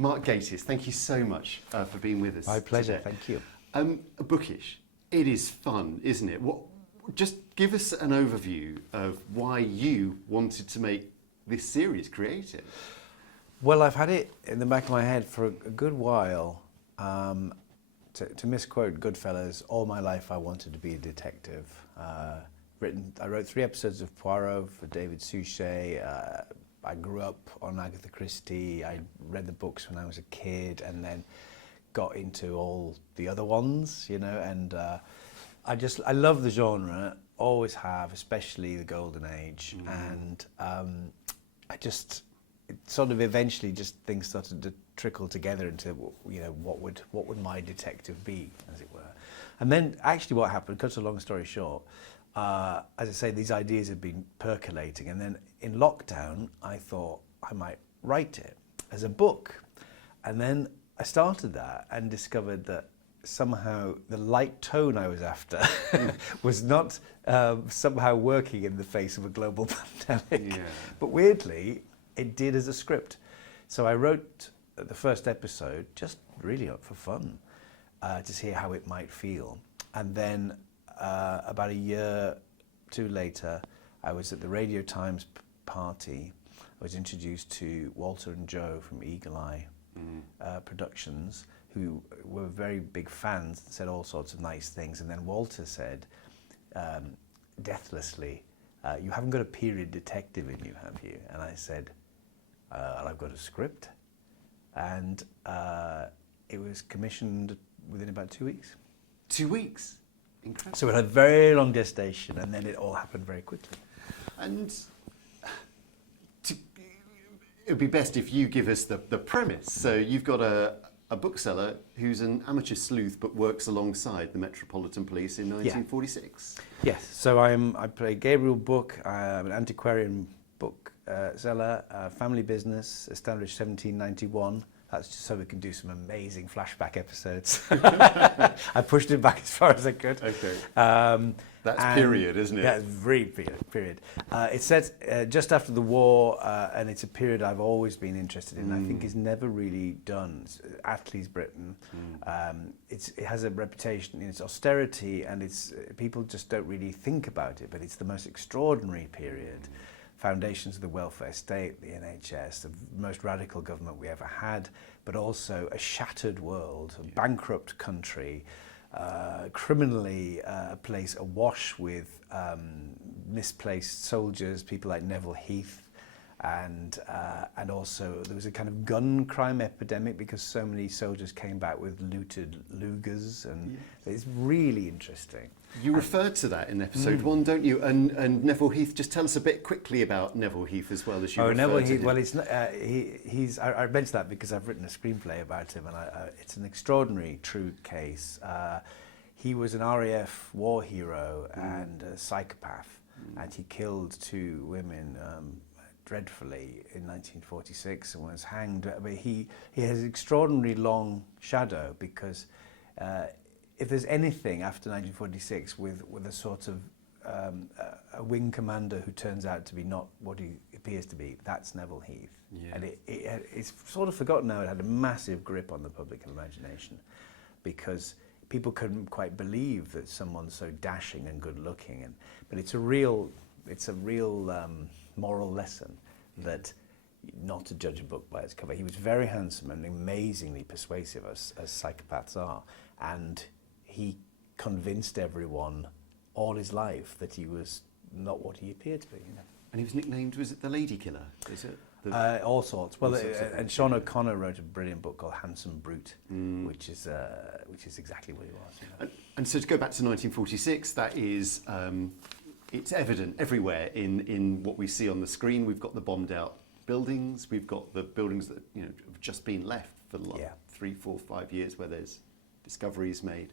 Mark Gatiss, thank you so much for being with us. My pleasure, today. thank you. Bookish, it is fun, isn't it? Just give us an overview of why you wanted to make this series, create it. Well, I've had it in the back of my head for a good while. To misquote Goodfellas, all my life I wanted to be a detective. I wrote 3 episodes of Poirot for David Suchet. I grew up on Agatha Christie. I read the books when I was a kid and then got into all the other ones, you know, and I love the genre, always have, especially the Golden Age. And it sort of eventually just things started to trickle together into, you know, what would my detective be, as it were. And then actually what happened, cut a long story short, as I say, these ideas had been percolating, and then in lockdown I thought I might write it as a book. And then I started that and discovered that somehow the light tone I was after was not somehow working in the face of a global pandemic. Yeah. But weirdly, it did as a script. So I wrote the first episode just really for fun, to see how it might feel. And then about a year or 2 later, I was at the Radio Times party. I was introduced to Walter and Joe from Eagle Eye Productions, who were very big fans and said all sorts of nice things. And then Walter said, deathlessly, you haven't got a period detective in you, have you? And I said, I've got a script. And it was commissioned within about 2 weeks. 2 weeks? Incredible. So it had a very long gestation, and then it all happened very quickly. And it would be best if you give us the premise. So you've got a bookseller who's an amateur sleuth but works alongside the Metropolitan Police in 1946. Yes, so I play Gabriel Book. I'm an antiquarian book seller, family business, established 1791. That's just so we can do some amazing flashback episodes. I pushed it back as far as I could. Okay. That's period, isn't it? Yeah, it's very period. It's set just after the war, and it's a period I've always been interested in. I think is never really done. Attlee's Britain. It has a reputation in its austerity, and people just don't really think about it, but it's the most extraordinary period. Foundations of the welfare state, the NHS, the most radical government we ever had, but also a shattered world, a bankrupt country, criminally a place awash with misplaced soldiers, people like Neville Heath, and also there was a kind of gun crime epidemic because so many soldiers came back with looted Lugers, and it's really interesting. You referred to that in episode 1, don't you? And Neville Heath, just tell us a bit quickly about Neville Heath as well as you. Neville Heath. Well, it's not, he's. I mentioned that because I've written a screenplay about him, and it's an extraordinary true case. He was an RAF war hero and a psychopath, and he killed 2 women dreadfully in 1946 and was hanged. But he has an extraordinarily long shadow because. If there's anything after 1946 with a sort of a wing commander who turns out to be not what he appears to be, that's Neville Heath. Yeah. And it's sort of forgotten now. It had a massive grip on the public imagination because people couldn't quite believe that someone so dashing and good looking. But it's a real moral lesson that not to judge a book by its cover. He was very handsome and amazingly persuasive, as psychopaths are, and he convinced everyone all his life that he was not what he appeared to be. You know? And he was nicknamed, was it the Lady Killer? Is it? All sorts. Well, and Sean O'Connor wrote a brilliant book called Handsome Brute, which is exactly what he was. You know? And so to go back to 1946, that is, it's evident everywhere in what we see on the screen. We've got the bombed out buildings. We've got the buildings that have just been left for the last 3, 4, 5 years where there's discoveries made.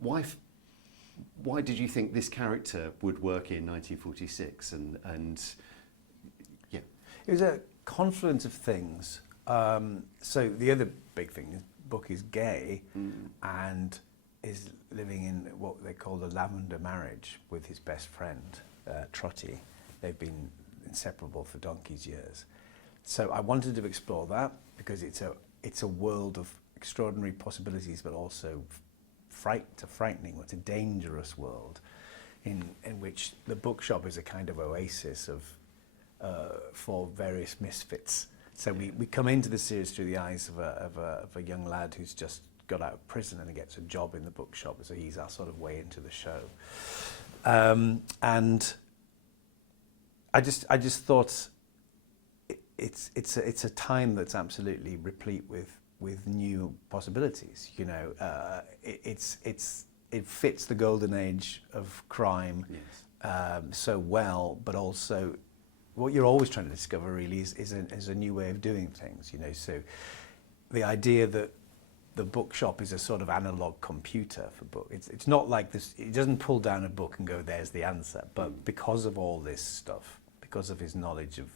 Why did you think this character would work in 1946? And yeah, it was a confluence of things. So the other big thing is book is gay and is living in what they call the lavender marriage with his best friend Trotty. They've been inseparable for donkey's years. So I wanted to explore that. because it's a world of extraordinary possibilities, but also it's a frightening, it's a dangerous world, in which the bookshop is a kind of oasis of for various misfits. So we come into the series through the eyes of a young lad who's just got out of prison and he gets a job in the bookshop. So he's our sort of way into the show. And I just thought it's a time that's absolutely replete with new possibilities. You know, it fits the golden age of crime so well, but also what you're always trying to discover really is a new way of doing things. You know, so the idea that the bookshop is a sort of analog computer for book. It's not like this. It doesn't pull down a book and go, "There's the answer." But because of all this stuff, because of his knowledge of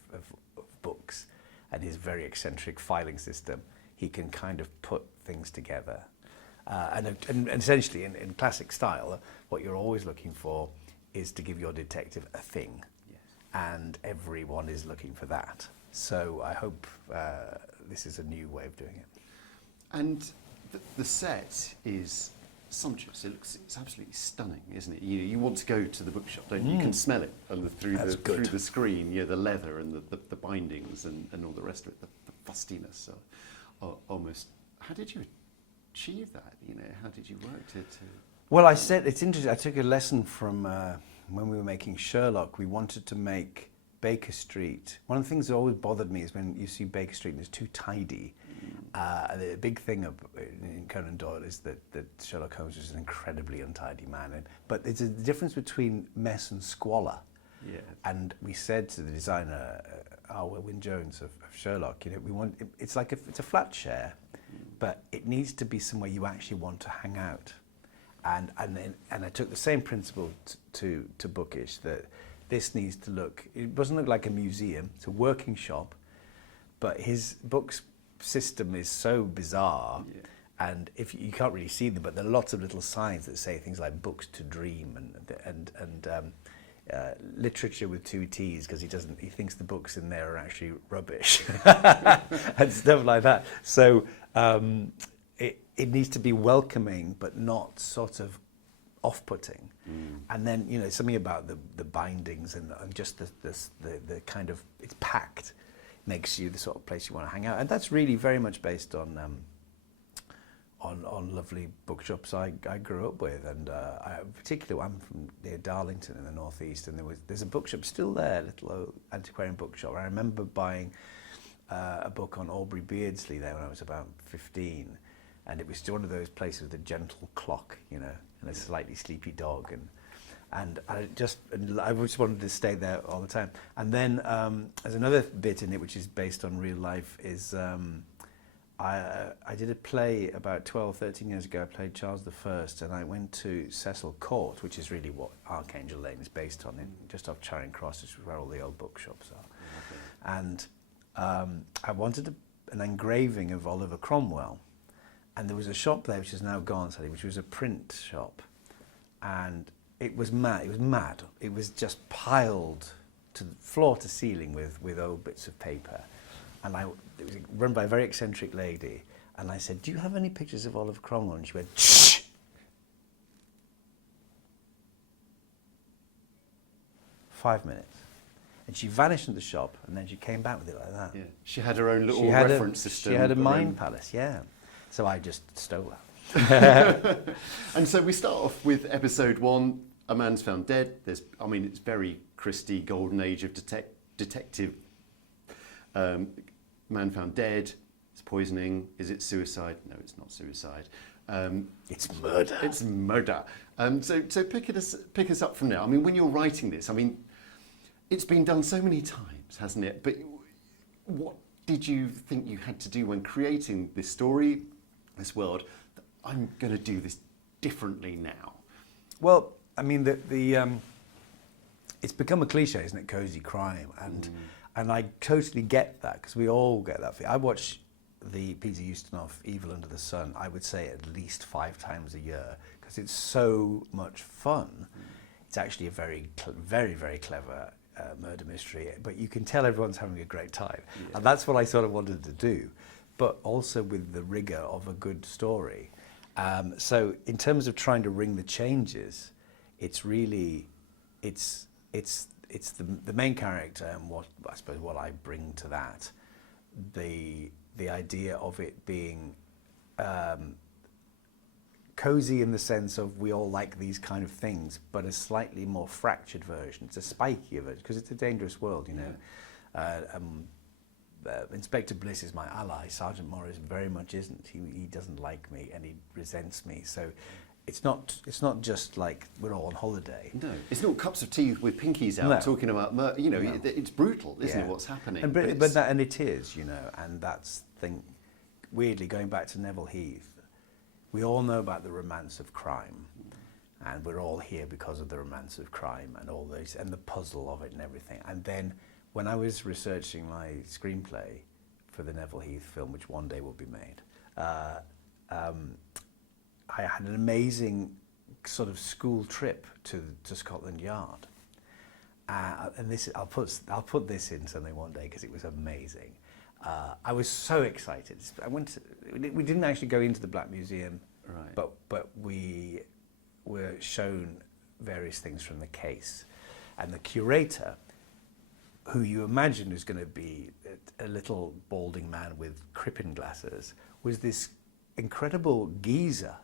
books and his very eccentric filing system, he can kind of put things together. And essentially, in classic style, what you're always looking for is to give your detective a thing. Yes. And everyone is looking for that. So I hope this is a new way of doing it. And the set is sumptuous. It's absolutely stunning, isn't it? You want to go to the bookshop, don't you? You can smell it through the screen. You know, the leather and the bindings and all the rest of it. The fustiness, almost. How did you achieve that? You know, how did you work to? Well, it's interesting. I took a lesson from when we were making Sherlock. We wanted to make Baker Street. One of the things that always bothered me is when you see Baker Street and it's too tidy. The big thing in Conan Doyle is that Sherlock Holmes is an incredibly untidy man. But there's a difference between mess and squalor. Yeah. And we said to the designer, Wyn Jones of Sherlock, you know, it's a flat share, but it needs to be somewhere you actually want to hang out. And I took the same principle to Bookish, that this needs to look. It doesn't look like a museum. It's a working shop, but his books system is so bizarre, and if you can't really see them, but there are lots of little signs that say things like "books to dream" and literature with 2 T's, because he thinks the books in there are actually rubbish and stuff like that. So it needs to be welcoming, but not sort of off-putting. And then, you know, something about the bindings and just the kind of, it's packed, makes you the sort of place you want to hang out. And that's really very much based on lovely bookshops I grew up with. And particularly, I'm from near Darlington in the northeast, and there's a bookshop still there, a little old antiquarian bookshop. I remember buying a book on Aubrey Beardsley there when I was about 15, and it was one of those places with a gentle clock, you know, and a slightly sleepy dog, and I just wanted to stay there all the time. And then there's another bit in it which is based on real life. Is I did a play about 13 years ago. I played Charles I, and I went to Cecil Court, which is really what Archangel Lane is based on, just off Charing Cross, which is where all the old bookshops are. Okay. And I wanted an engraving of Oliver Cromwell, and there was a shop there which is now gone, sadly, which was a print shop, and it was mad. It was just piled to floor to ceiling with old bits of paper. And it was run by a very eccentric lady. And I said, "Do you have any pictures of Oliver Cromwell?" And she went, "Shh." 5 minutes. And she vanished into the shop, and then she came back with it like that. Yeah. She had her own little reference system. She had a mind palace, yeah. So I just stole that. And so we start off with episode 1, a man's found dead. It's very Christie, golden age of detective. Man found dead. It's poisoning. Is it suicide? No, it's not suicide. It's murder. It's murder. So pick us up from now. I mean, when you're writing this, I mean, it's been done so many times, hasn't it? But what did you think you had to do when creating this story, this world? I'm going to do this differently now. Well, I mean, it's become a cliche, isn't it? Cozy crime, and I totally get that, because we all get that. I watch the Peter Ustinov Evil Under the Sun, I would say at least 5 times a year, because it's so much fun. It's actually a very, very, very clever murder mystery, but you can tell everyone's having a great time. Yeah. And that's what I sort of wanted to do. but also with the rigor of a good story. So in terms of trying to ring the changes, it's really, it's the main character and what I suppose what I bring to that, the idea of it being cozy in the sense of we all like these kind of things, but a slightly more fractured version. It's a spikier version because it's a dangerous world, you know. Inspector Bliss is my ally. Sergeant Morris very much isn't. He doesn't like me and he resents me. So it's not just like we're all on holiday. No, it's not cups of tea with pinkies out talking about you know. No. It's brutal, isn't it? What's happening? And and it is, you know, and that's thing. Weirdly, going back to Neville Heath, we all know about the romance of crime, and we're all here because of the romance of crime and all those and the puzzle of it and everything. And then when I was researching my screenplay for the Neville Heath film, which one day will be made, I had an amazing sort of school trip to Scotland Yard, and this I'll put this in something one day because it was amazing. I was so excited. We didn't actually go into the Black Museum, right. but we were shown various things from the case, and the curator, who you imagine is going to be a little balding man with Crippen glasses, was this incredible geezer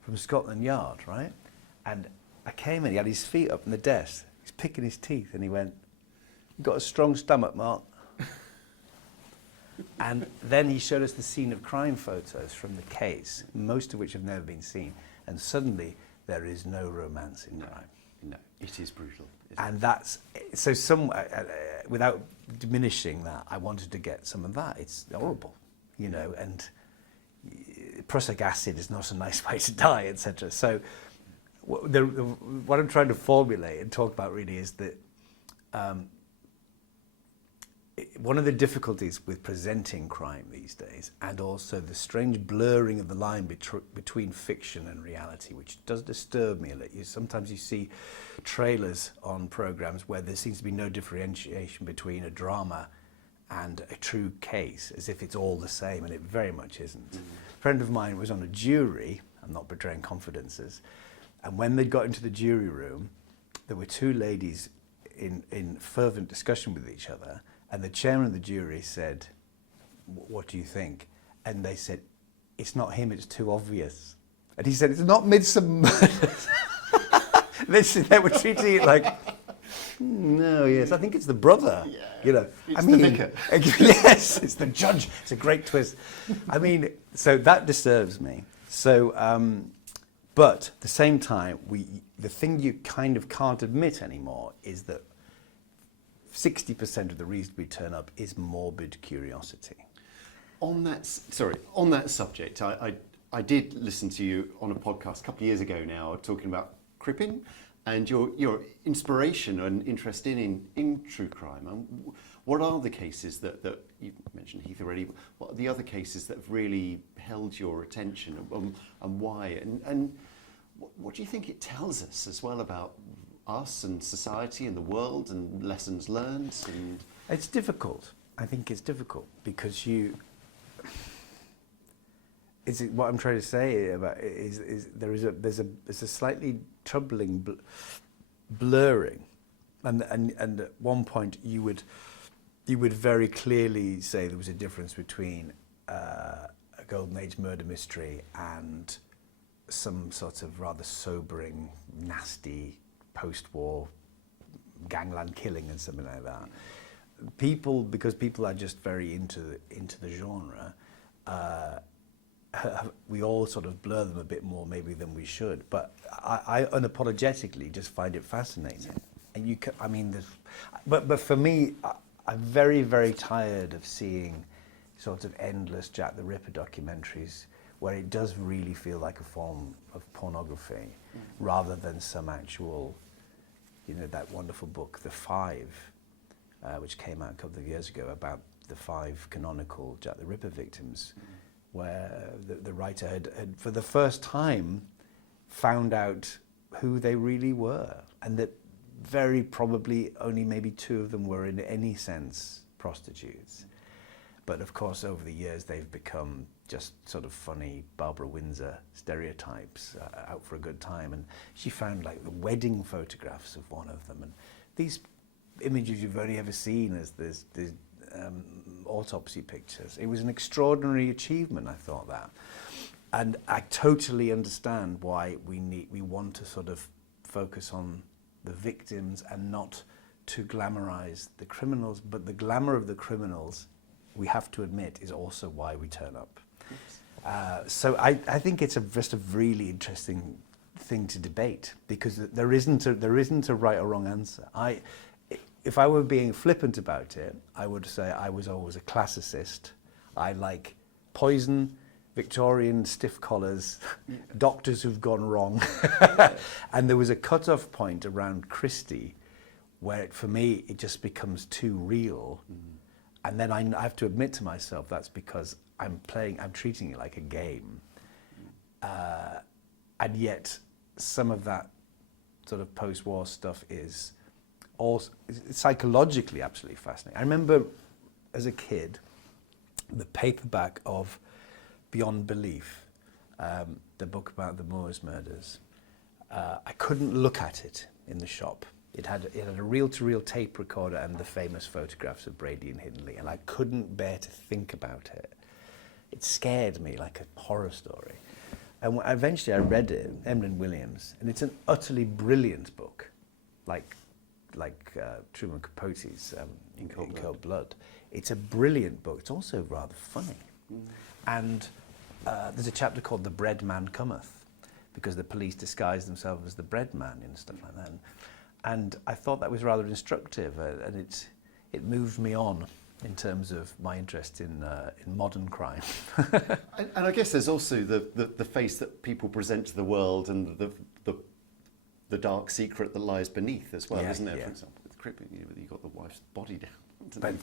from Scotland Yard, right? And I came in, he had his feet up on the desk, he's picking his teeth, and he went, "You've got a strong stomach, Mark." And then he showed us the scene of crime photos from the case, most of which have never been seen, and suddenly there is no romance in crime. No, it is brutal. And that's, so without diminishing that, I wanted to get some of that. It's horrible, you know, and prussic acid is not a nice way to die, etc. So what I'm trying to formulate and talk about really is that one of the difficulties with presenting crime these days, and also the strange blurring of the line between fiction and reality, which does disturb me a little. Sometimes you see trailers on programs where there seems to be no differentiation between a drama and a true case, as if it's all the same, and it very much isn't. A friend of mine was on a jury, I'm not betraying confidences, and when they got into the jury room, there were two ladies in fervent discussion with each other, and the chairman of the jury said, "What do you think?" And they said, "It's not him, it's too obvious." And he said, "It's not Midsummer Murders." They were treating it like, "No, yes, I think it's the brother." Yeah, you know, it's the vicar. Yes, it's the judge. It's a great twist. I mean, so that disturbs me. So, but at the same time, the thing you kind of can't admit anymore is that 60% of the reason we turn up is morbid curiosity. On that subject, I did listen to you on a podcast a couple of years ago now talking about Crippen and your inspiration and interest in true crime. And what are the cases that you mentioned Heath already? What are the other cases that have really held your attention, and why? And what do you think it tells us as well about us and society and the world and lessons learned? And it's difficult. I think it's difficult because what I'm trying to say about it is there's a slightly troubling blurring, and at one point you would very clearly say there was a difference between a Golden Age murder mystery and some sort of rather sobering, nasty post-war gangland killing and something like that. Because people are just very into the genre, we all sort of blur them a bit more maybe than we should. But I unapologetically just find it fascinating. And but for me, I'm very, very tired of seeing sort of endless Jack the Ripper documentaries where it does really feel like a form of pornography, rather than some actual, that wonderful book, The Five, which came out a couple of years ago about the 5 canonical Jack the Ripper victims, where the writer had for the first time found out who they really were, and that very probably only maybe 2 of them were in any sense prostitutes. But of course, over the years, they've become just sort of funny Barbara Windsor stereotypes, out for a good time. And she found like the wedding photographs of one of them. And these images you've only ever seen as there's autopsy pictures. It was an extraordinary achievement, I thought that. And I totally understand why we want to sort of focus on the victims and not to glamorize the criminals. But the glamour of the criminals, we have to admit, is also why we turn up. So I think it's just a really interesting thing to debate, because there isn't a right or wrong answer. If I were being flippant about it, I would say I was always a classicist. I like poison, Victorian stiff collars, doctors who've gone wrong. And there was a cut-off point around Christie where, for me, it just becomes too real. And then I have to admit to myself that's because I'm treating it like a game. And yet, some of that sort of post-war stuff is also psychologically absolutely fascinating. I remember as a kid, the paperback of Beyond Belief, the book about the Moors murders. I couldn't look at it in the shop. It had a reel-to-reel tape recorder and the famous photographs of Brady and Hindley, and I couldn't bear to think about it. It scared me like a horror story. And eventually I read it, Emlyn Williams, and it's an utterly brilliant book, like Truman Capote's In Cold Blood. It's a brilliant book. It's also rather funny. And there's a chapter called The Bread Man Cometh, because the police disguise themselves as the bread man and stuff like that. And I thought that was rather instructive, and it moved me on in terms of my interest in modern crime. and I guess there's also the face that people present to the world and the dark secret that lies beneath as well, isn't there? Yeah. For example, with Crippen, you've got the wife's body down. But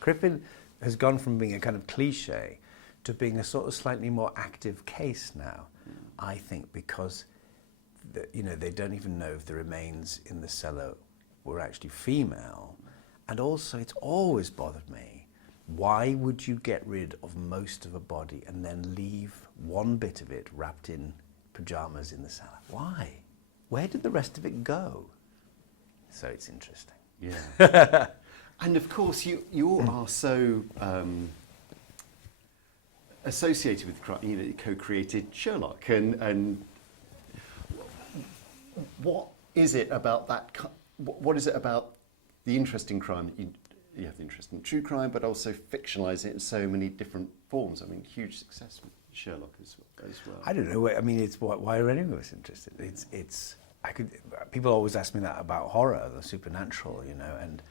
Crippen has gone from being a kind of cliche to being a sort of slightly more active case now, I think, because they don't even know if the remains in the cellar were actually female. And also, it's always bothered me, why would you get rid of most of a body and then leave one bit of it wrapped in pyjamas in the cellar? Why? Where did the rest of it go? So it's interesting. Yeah. And of course, you are so associated with crime. You co-created Sherlock, and what is it about that? What is it about the interest in crime that you have the interest in true crime, but also fictionalise it in so many different forms? I mean, huge success with Sherlock as well. I don't know. I mean, it's why are any of us interested? People always ask me that about horror, the supernatural, and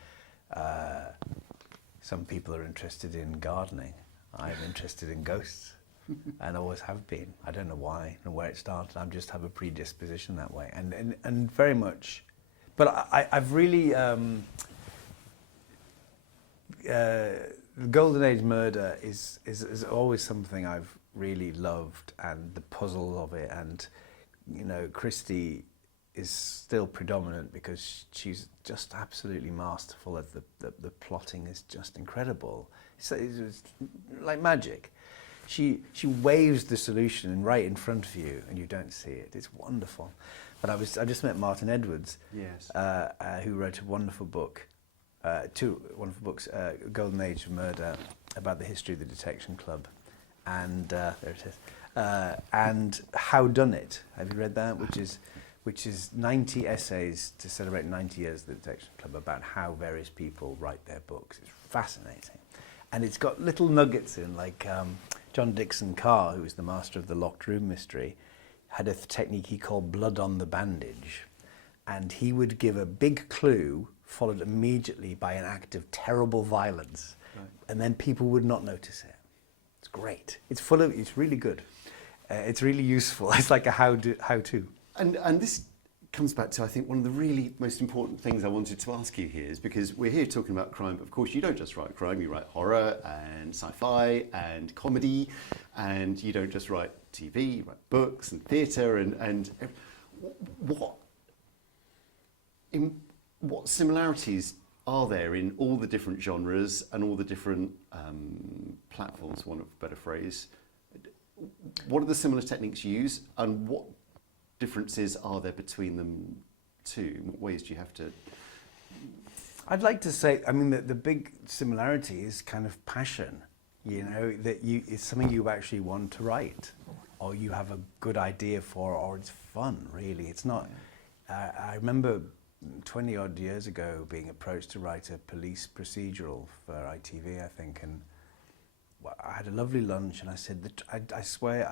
some people are interested in gardening. I'm interested in ghosts, and always have been. I don't know why and where it started. I just have a predisposition that way, and very much. But I've really the Golden Age murder is always something I've really loved, and the puzzle of it, and Christie is still predominant because she's just absolutely masterful at the plotting is just incredible. It's like magic. She waves the solution right in front of you and you don't see it. It's wonderful. But I just met Martin Edwards, yes, who wrote a wonderful book, two wonderful books, Golden Age of Murder, about the history of the Detection Club, and there it is, and How Done It. Have you read that? Which is 90 essays to celebrate 90 years of the Detection Club about how various people write their books. It's fascinating. And it's got little nuggets in, like John Dixon Carr, who was the master of the locked room mystery, had a technique he called blood on the bandage. And he would give a big clue, followed immediately by an act of terrible violence. Right. And then people would not notice it. It's great. It's really good. It's really useful. It's like a how-to. And this comes back to, I think, one of the really most important things I wanted to ask you here is, because we're here talking about crime, but of course you don't just write crime, you write horror and sci-fi and comedy, and you don't just write TV, you write books and theatre, and what similarities are there in all the different genres and all the different platforms, for want of a better phrase? What are the similar techniques you use, and what differences are there between them too? What ways do you have to... I'd like to say, I mean, the big similarity is kind of passion, you know, that it's something you actually want to write, or you have a good idea for, or it's fun, really. It's not... I remember 20 odd years ago being approached to write a police procedural for ITV, I think, and I had a lovely lunch, and I said, I swear,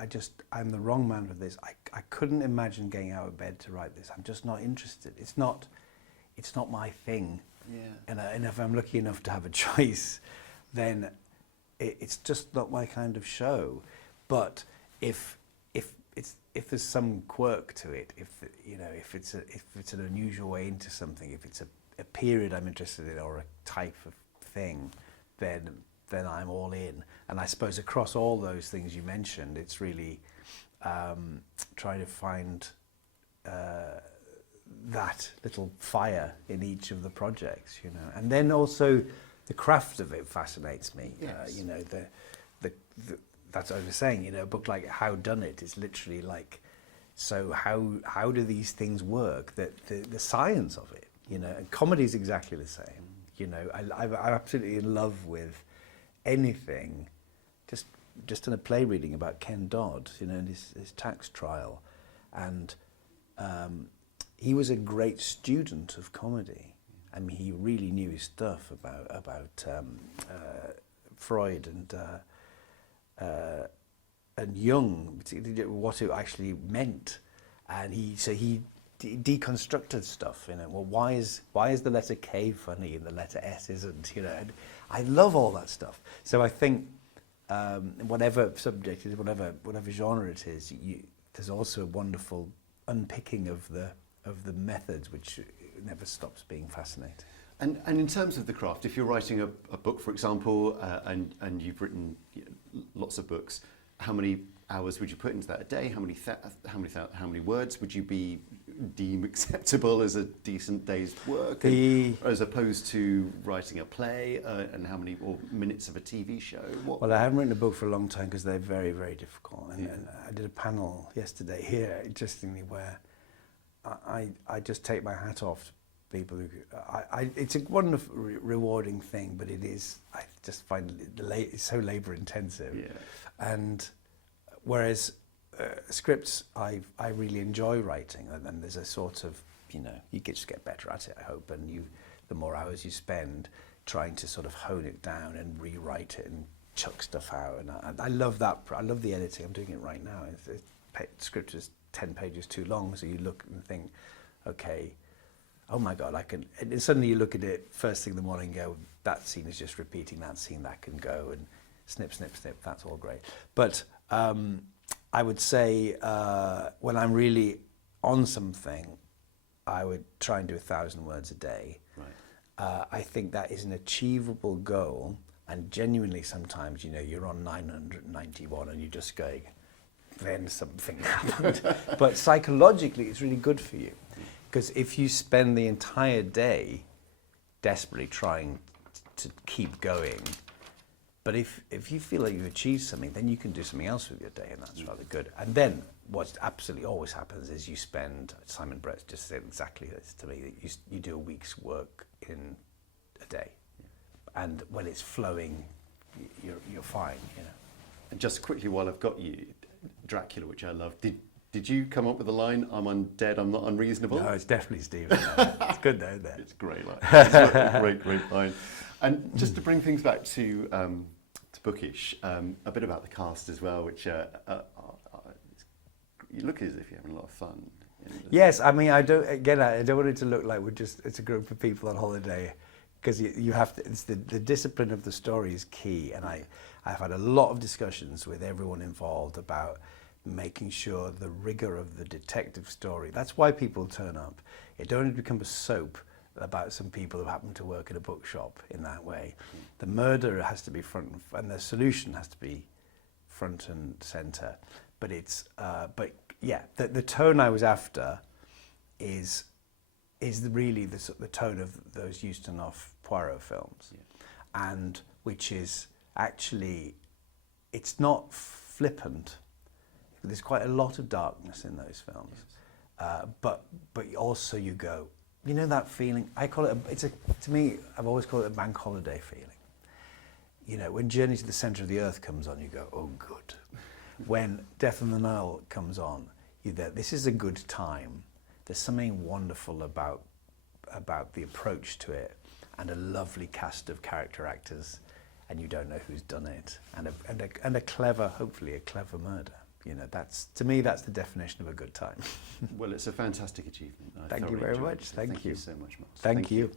I'm the wrong man for this. I couldn't imagine getting out of bed to write this. I'm just not interested. It's not my thing. Yeah. And if I'm lucky enough to have a choice, then it's just not my kind of show. But if there's some quirk to it, if it's an unusual way into something, if it's a period I'm interested in or a type of thing, then I'm all in. And I suppose across all those things you mentioned, it's really trying to find that little fire in each of the projects, you know. And then also the craft of it fascinates me. Yes. You know, that's what I was saying, you know, a book like How Done It is literally like, so how do these things work? The science of it, you know, and comedy is exactly the same. You know, I'm absolutely in love with anything, just in a play reading about Ken Dodd, you know, and his tax trial. And he was a great student of comedy. I mean, he really knew his stuff about Freud and Jung, what it actually meant, and he deconstructed stuff. You know, well, why is the letter K funny and the letter S isn't? You know, and I love all that stuff. So I think whatever subject it is, whatever genre it is, there's also a wonderful unpicking of the methods, which never stops being fascinating. And in terms of the craft, if you're writing a book, for example, and you've written lots of books, how many hours would you put into that a day? How many words would you deem acceptable as a decent day's work, as opposed to writing a play, and how many minutes of a TV show? Well, I haven't written a book for a long time because they're very, very difficult. And I did a panel yesterday here, interestingly, where I just take my hat off to people who it's a wonderful, rewarding thing, but it is, I just find it's so labour intensive. Yeah. And whereas scripts I really enjoy writing, and then there's a sort of, you know, you just get better at it, I hope, and the more hours you spend trying to sort of hone it down and rewrite it and chuck stuff out, and I love that. I love the editing. I'm doing it right now. The script is 10 pages too long, so you look and think, okay, oh my God, I can, and suddenly you look at it first thing in the morning and go, that scene is just repeating that scene, that can go, and snip, snip, snip, that's all great. But I would say when I'm really on something, I would try and do 1,000 words a day. Right. I think that is an achievable goal, and genuinely sometimes, you know, you're on 991 and you're just going, then something happened. But psychologically, it's really good for you. Because if you spend the entire day desperately trying to keep going, but if you feel like you've achieved something, then you can do something else with your day, and that's rather good. And then what absolutely always happens is you spend, Simon Brett just said exactly this to me, that you do a week's work in a day. And when it's flowing, you're fine, you know. And just quickly, while I've got you, Dracula, which I love, did you come up with the line, I'm undead, I'm not unreasonable? No, it's definitely Stephen. It's good though, isn't it? It's a great line. It's a great line. And just to bring things back to Bookish, a bit about the cast as well, which you look as if you're having a lot of fun. Yes, I mean, I don't want it to look like it's a group of people on holiday, because you have to, it's the discipline of the story is key, and I've had a lot of discussions with everyone involved about making sure the rigor of the detective story. That's why people turn up. It don't become a soap about some people who happen to work in a bookshop in that way. The murder has to be front, and the solution has to be front and center. But it's, but yeah, the tone I was after is really the tone of those Ustinov Poirot films, Yeah. and which is actually, it's not flippant. There's quite a lot of darkness in those films, but also you go, you know that feeling. I call it to me, I've always called it a bank holiday feeling. You know, when Journey to the Centre of the Earth comes on, you go, oh, good. When Death on the Nile comes on, you're there. This is a good time. There's something wonderful about the approach to it, and a lovely cast of character actors, and you don't know who's done it, and a clever, hopefully a clever murder. You know, that's, to me, that's the definition of a good time. Well, it's a fantastic achievement. I Thank you thoroughly very enjoyed much. it. Thank you So much, Mark. Thank you.